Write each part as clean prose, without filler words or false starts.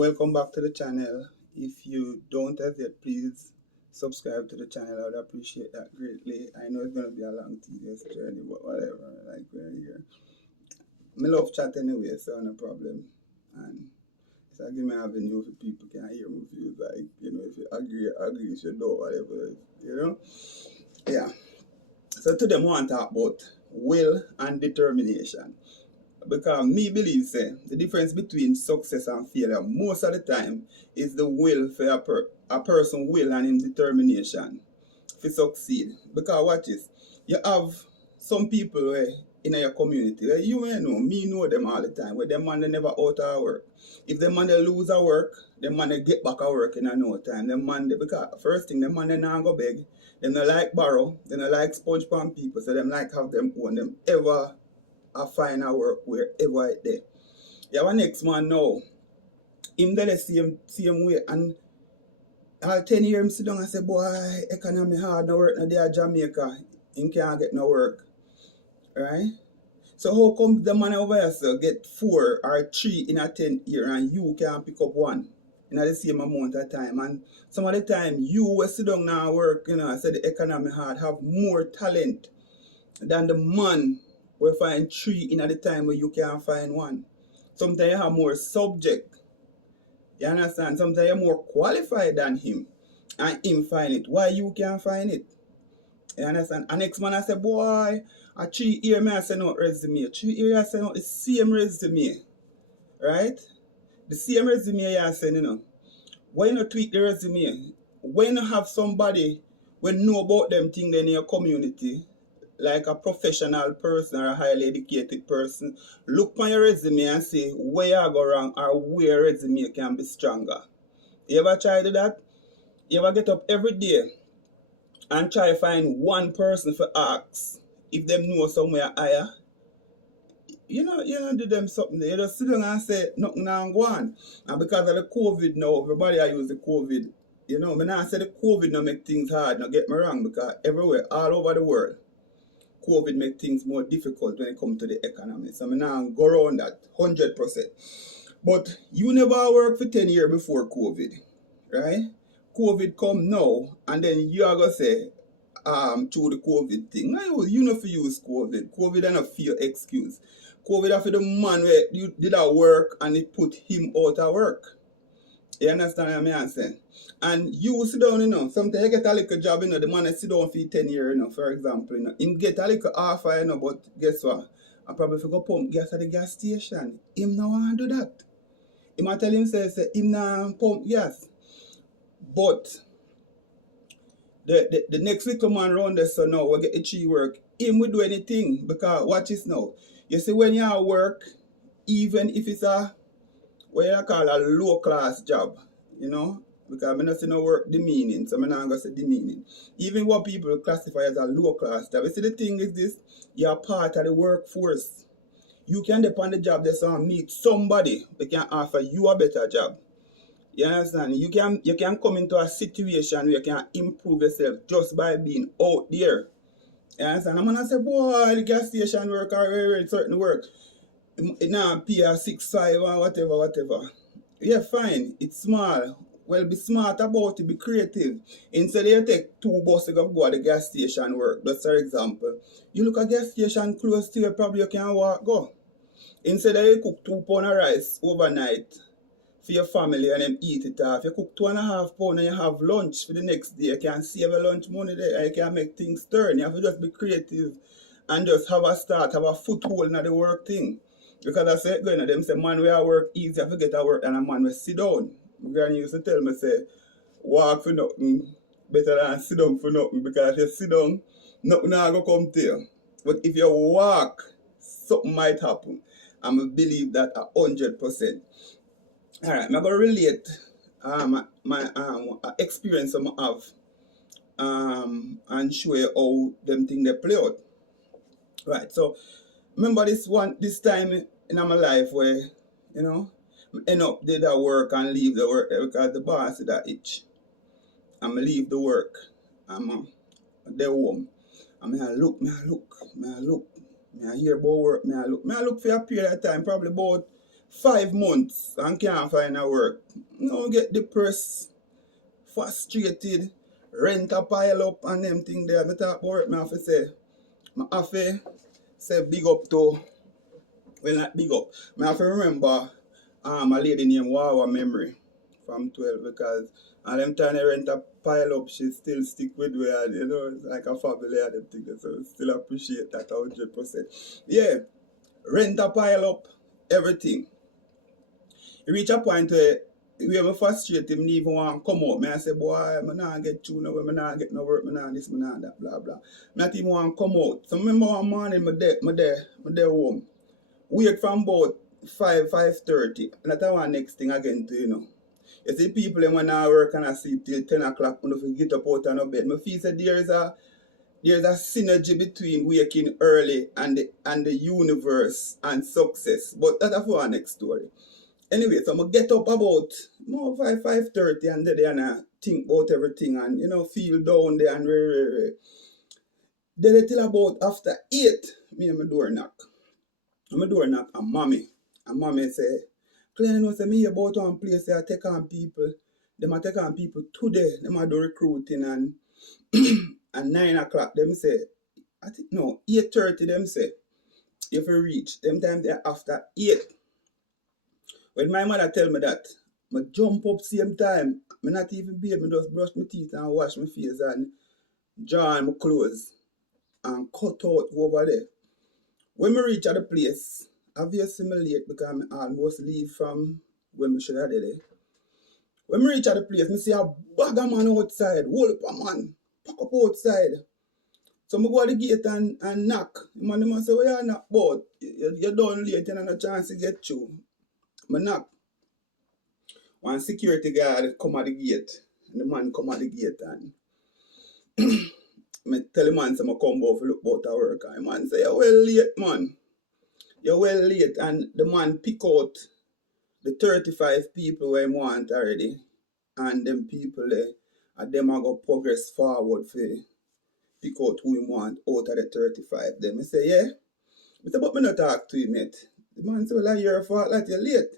Welcome back to the channel. If you don't have yet, please subscribe to the channel. I would appreciate that greatly. I know it's gonna be a long, tedious journey, but whatever. Like we're here. Me love chat anyway, so no problem. And it's a give me avenue for people can hear my views. Like if you agree, if you don't, whatever. You know. Yeah. So today I want to talk about will and determination. Because me believe say the difference between success and failure most of the time is the will for a person will and him determination to succeed. Because watch this, you have some people where in your community where you may know, me know them all the time, where them man they never out of work. If them man they lose a work, them man they get back a work in a no time. Them man they, because first thing them man they not go beg, them they like borrow, them they like sponge from people, so them like have them own them ever I find a work wherever it there. You have a next man now. Him there the same way and all 10 years him sit down and say, boy, economy hard, no work no day at Jamaica. Him can't get no work. Right? So how come the man over here so get 4 or 3 in a 10 year and you can't pick up 1 in the same amount of time? And some of the time you will sit down now work, I said the economy hard, have more talent than the man we find 3 in at the time where you can't find 1. Sometimes you have more subject. You understand? Sometimes you're more qualified than him. And him find it. Why you can't find it? You understand? And next man I say, boy, a 3 year me I send out resume. 3 year I send out the same resume. Right? The same resume you send, Why you not tweak the resume? Why you not have somebody when know about them things in your community? Like a professional person or a highly educated person, look on your resume and say where you go wrong or where resume can be stronger. You ever try to do that? You ever get up every day and try to find one person for ask if them know somewhere higher? You do them something. You just sit down and say nothing and go on. And because of the COVID now, everybody I use the COVID. Me not say the COVID no make things hard, not get me wrong, because everywhere, all over the world, COVID make things more difficult when it comes to the economy. So I'm not go around that 100%. But you never worked for 10 years before COVID, right? COVID come now, and then you are going to say, through the COVID thing. Now you know for use COVID. COVID are not for your excuse. COVID are for the man where you did a work and it put him out of work. You understand what I'm saying? And you sit down, sometimes you get a little job, the man sit down for 10 years, for example, Him get a little offer, but guess what? I probably forgot pump gas at the gas station. Him no want to do that. Him I tell him say him no pump gas. But the next little man around there, so now we get the tree work. Him will do anything because watch this now. You see when you work, even if it's a what you call a low class job, because I'm not saying no work demeaning, so I'm not going to say demeaning. Even what people classify as a low class job. You see, the thing is this, you're part of the workforce. You can depend on the job that's on meet somebody that can offer you a better job. You understand? You can come into a situation where you can improve yourself just by being out there. You understand? I'm gonna say, boy, the gas station work or certain work. It now pay a 6.5 or whatever. Yeah, fine. It's small. Well, be smart about it, be creative. Instead you take 2 buses to go to the gas station work. That's for example. You look at gas station close to you, probably you can walk go. Instead you cook 2 pounds of rice overnight for your family and them eat it off. You cook 2.5 pounds and you have lunch for the next day. You can save your lunch money there and you can make things turn. You have to just be creative and just have a start, have a foothold in the work thing. Because I said, them say, man, we work easier to get a work than a man we sit down. My granny used to tell me, say, walk for nothing better than sit down for nothing. Because if you sit down, nothing not going to come to you. But if you walk, something might happen. I believe that 100%. Alright, I'm going to relate my experience I have and show you how them things they play out. Right, so remember this time in my life where, end up did that work and leave the work there because the boss did that itch. I'm leave the work. I'm there home. And I look. I hear about work, I look for a period of time, probably about 5 months and can't find a work. Now get depressed, frustrated, rent a pile up and them thing there. I talk about work, I have to say big up to, well not big up, I have to remember a lady named Wawa Memory from 12 because at them time I rent a pile up, she still stick with me and it's like a family and them things, so still appreciate that 100%. Yeah, rent a pile up, everything. It reach a point where me frustrated, me even want to come out. I say, boy, I not get through now, I not get no work, I not this, I not that, blah, blah. I not even want to come out. So remember one morning, I there home. Wake from about 5:30, and that's one next thing again to, You see people when I work and I sleep till 10 o'clock, when I get up out of no bed. I feel that there's a synergy between waking early and the universe and success. But that's for our next story. Anyway, so I get up about 5:30 and then I think about everything and feel down there and then till about after 8, me and my door knock. And my door knock and mommy say, Claire, you know, say me about one place they take on people. Them a take on people today. Them a do recruiting and and 9 o'clock them say, I think no, 8:30 them say, if you reach, them time they after 8. When my mother tell me that, I jump up same time. I not even bathe, I just brush my teeth and wash my face and draw on my clothes and cut out over there. When I reach at the place, obviously I late because I almost leave from when I should have did it. When I reach at the place, I see a bag of man outside, whole up a man, pack up outside. So I go to the gate and knock. The man say, well, you knock, but you're done late, you have no chance to get through. I knock. One security guard come at the gate. And the man come at the gate and I tell the man, I come out to look about the work. And the man say, you're well late, man. You're well late. And the man pick out the 35 people where he want already. And them people there, and them are going to progress forward for pick out who he want out of the 35. Then I say, yeah. I say, but me not talk to him yet. The man say, well, your fault that you're late.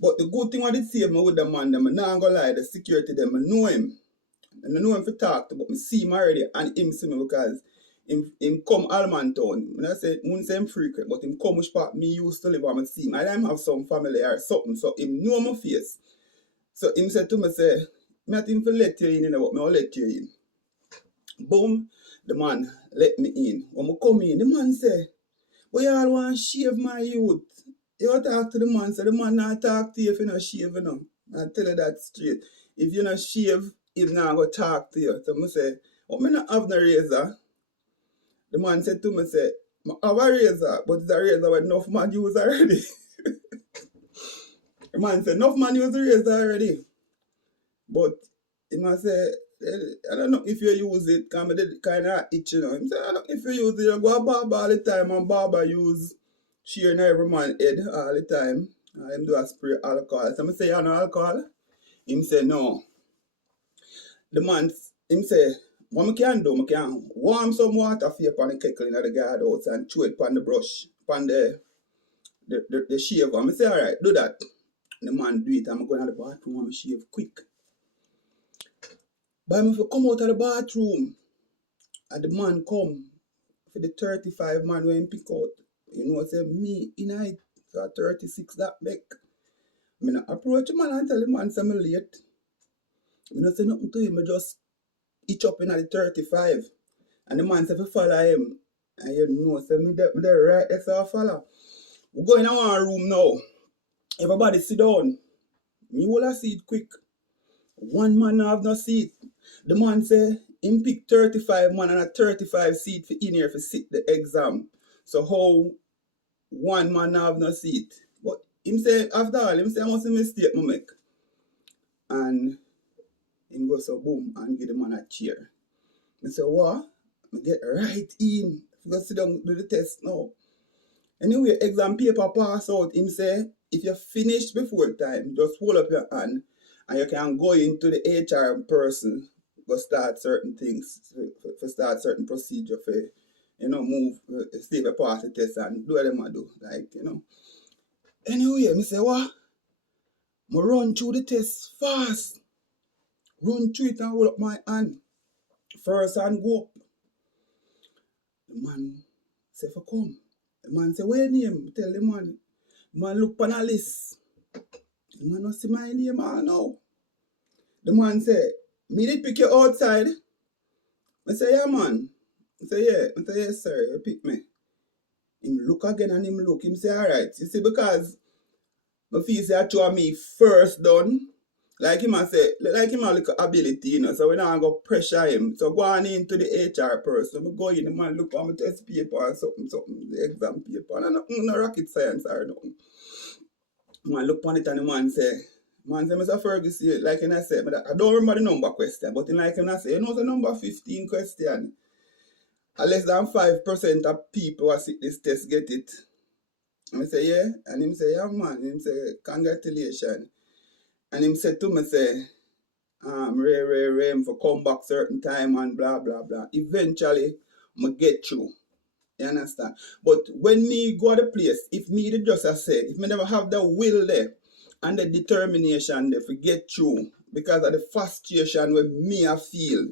But the good thing what it save me with the man, them, I not gonna lie, the security them, I know him. And I know him for talk to, but I see him already and him see me because him come Alman town. When I say, I won't say him frequent, but him come which part me used to live and I see him. And I have some family or something, so him know my face. So him said to me, say, I not even let you in, but I'll let you in. Boom, the man let me in. When I come in, the man say, but you all want to shave my youth. You talk to the man, so the man not talk to you if you not shave, I tell you that straight. If you not shave, he's not going to talk to you. So I say, oh, I not have no razor. The man said to me, say, I have a razor, but it's a razor with enough man use already. The man said, enough man use the razor already. But he must say, I don't know if you use it, because it kind of itch, He said, I don't know if you use it, you go to barber all the time, and barber use shear in every man's head all the time. And him do a spray alcohol. So I say, you know alcohol? Him say, no. The man, him say, what I can do, I can warm some water for you on the kettle in the guardhouse and throw it on the brush, on the shaver. I say, all right, do that. The man do it, I'm going to the bathroom and shave quick. But if you come out of the bathroom and the man come for the 35 man when he pick out, say me in it, so 36 that make. I not approach the man and tell the man say I'm late. I not say nothing to him, I just itch up in the 35. And the man say if you follow him, and say me there right there, so I follow. We go in one room now. Everybody sit down. Me will a seat quick. One man have no seat. The man say him pick 35 man and a 35 seat for in here for sit the exam. So how one man have no seat? But him say after all, him say I must a mistake I make. And him go so boom and give the man a chair. I say what? I get right in. Go sit down do the test now. Anyway, exam paper pass out. Him say if you finish before time, just hold up your hand and you can go into the HR person, go start certain things, for start certain procedure for, move, see if you pass the test and do what them do, Anyway, me say what? I run through the test fast. Run through it and hold up my hand. First hand go up. The man say for come. The man say, where your name? Tell the man. The man look on a list. The man not see my name all now. The man say, me did pick you outside. I say, yeah man. I say, yeah. I say, yes sir, you pick me. Him look again and him look. Him say, alright. You see, because my feel say I show me first done. Like him I say, like him a little ability, you know, so we not go pressure him. So go on into the HR person. We go in, the man look on my test paper and something, the exam paper. And no rocket science or nothing. Man look on it and the man say, Mr. Ferguson, like I said, I don't remember the number question, but in like I say, you know the number 15 question. Less than 5% of people who sit this test get it. And I say, yeah. And him say, yeah man. And him say, congratulations. And him said to me, say, Ray, for come back certain time and blah, blah, blah. Eventually, I get through. You understand? But when me go to the place, if me the just I say, if me never have the will there and the determination there to get through, because of the frustration when me I feel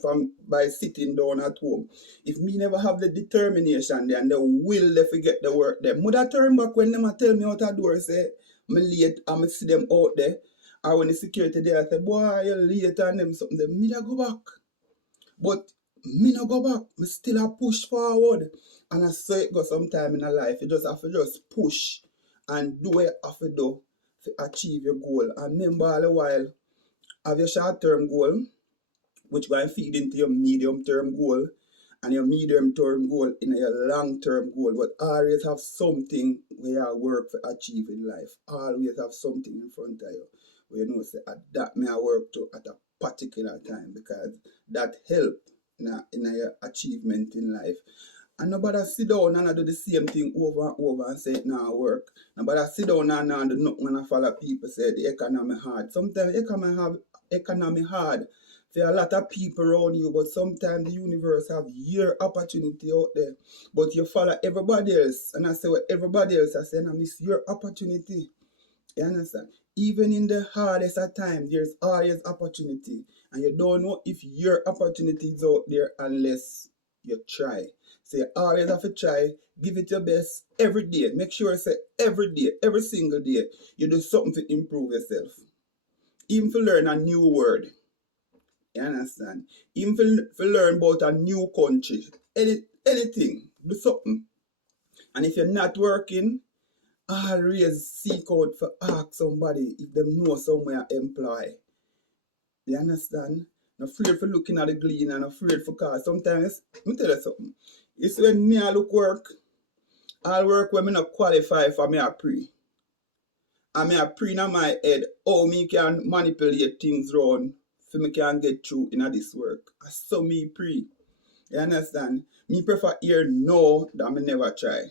from by sitting down at home, if me never have the determination there and the will there to get the work there, would I turn back when them tell me out the door, say, me late and me see them out there, or when the security there, I say, boy, you late and them something, then me da go back. But me no go back. Me still a push forward. And I say it go sometime in a life. You just have to just push and do what you have to do to achieve your goal. And remember all the while, have your short-term goal, which going to feed into your medium-term goal, and your medium-term goal in your long-term goal. But always have something where you work for achieve in life. Always have something in front of you where you know say that may I work to at a particular time, because that help in your achievement in life. And nobody sit down and do the same thing over and over and say it now work. Nobody sit down and do nothing and follow people say the economy hard. Sometimes economy hard for a lot of people around you, but sometimes the universe have your opportunity out there. But you follow everybody else. And I say what everybody else I say, and I miss your opportunity. You understand? Even in the hardest of times, there's always opportunity. And you don't know if your opportunity is out there unless you try. So you always have to try, give it your best every day. Make sure say every day, every single day, you do something to improve yourself. Even to learn a new word. You understand? Even to learn about a new country. Anything. Do something. And if you're not working, always seek out for ask somebody if them know somewhere employ. You understand? Not afraid for looking at the glean and afraid for cause. Sometimes, let me tell you something. It's when me I look work, I'll work when me not qualify for me a pre. And me a pre in my head how me can manipulate things around so me can get through in this work. So me pre. You understand? Me prefer hear no than me never try.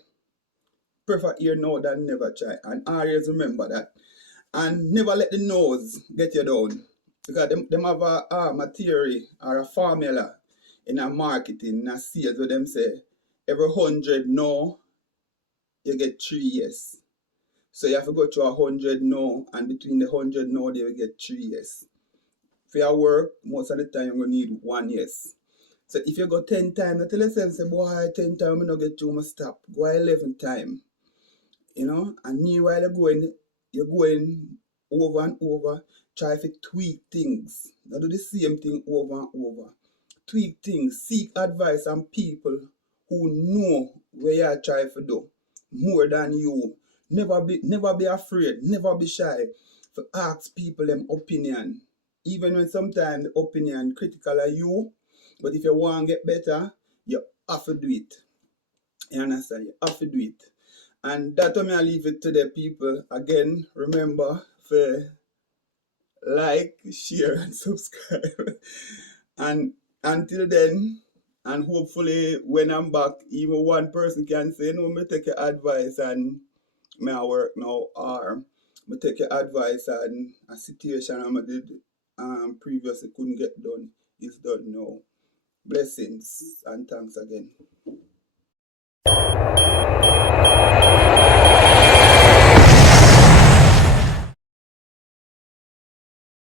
Prefer hear no than never try. And always remember that. And never let the nose get you down. Because them have a theory or a formula in a marketing, in a sales where them say every 100 no, you get 3 yes. So you have to go through 100 no, and between the 100 no, they will get 3 yes. For your work, most of the time you're going to need 1 yes. So if you go 10 times, I tell yourself, say, boy, 10 times I don't get through, my stop. Go 11 times. You know, and meanwhile you're going over and over, try to tweak things. Not do the same thing over and over. Tweak things, seek advice on people who know where you're trying to do more than you. Never be afraid, never be shy to ask people them opinion. Even when sometimes the opinion critical of you, but if you want to get better, you have to do it. You understand? You have to do it. And that time I leave it to the people. Again, remember to like, share, and subscribe. And until then, and hopefully when I'm back, even one person can say, no, me take your advice and me I work now, or me take your advice and a situation I did previously couldn't get done is done now. Blessings and thanks again.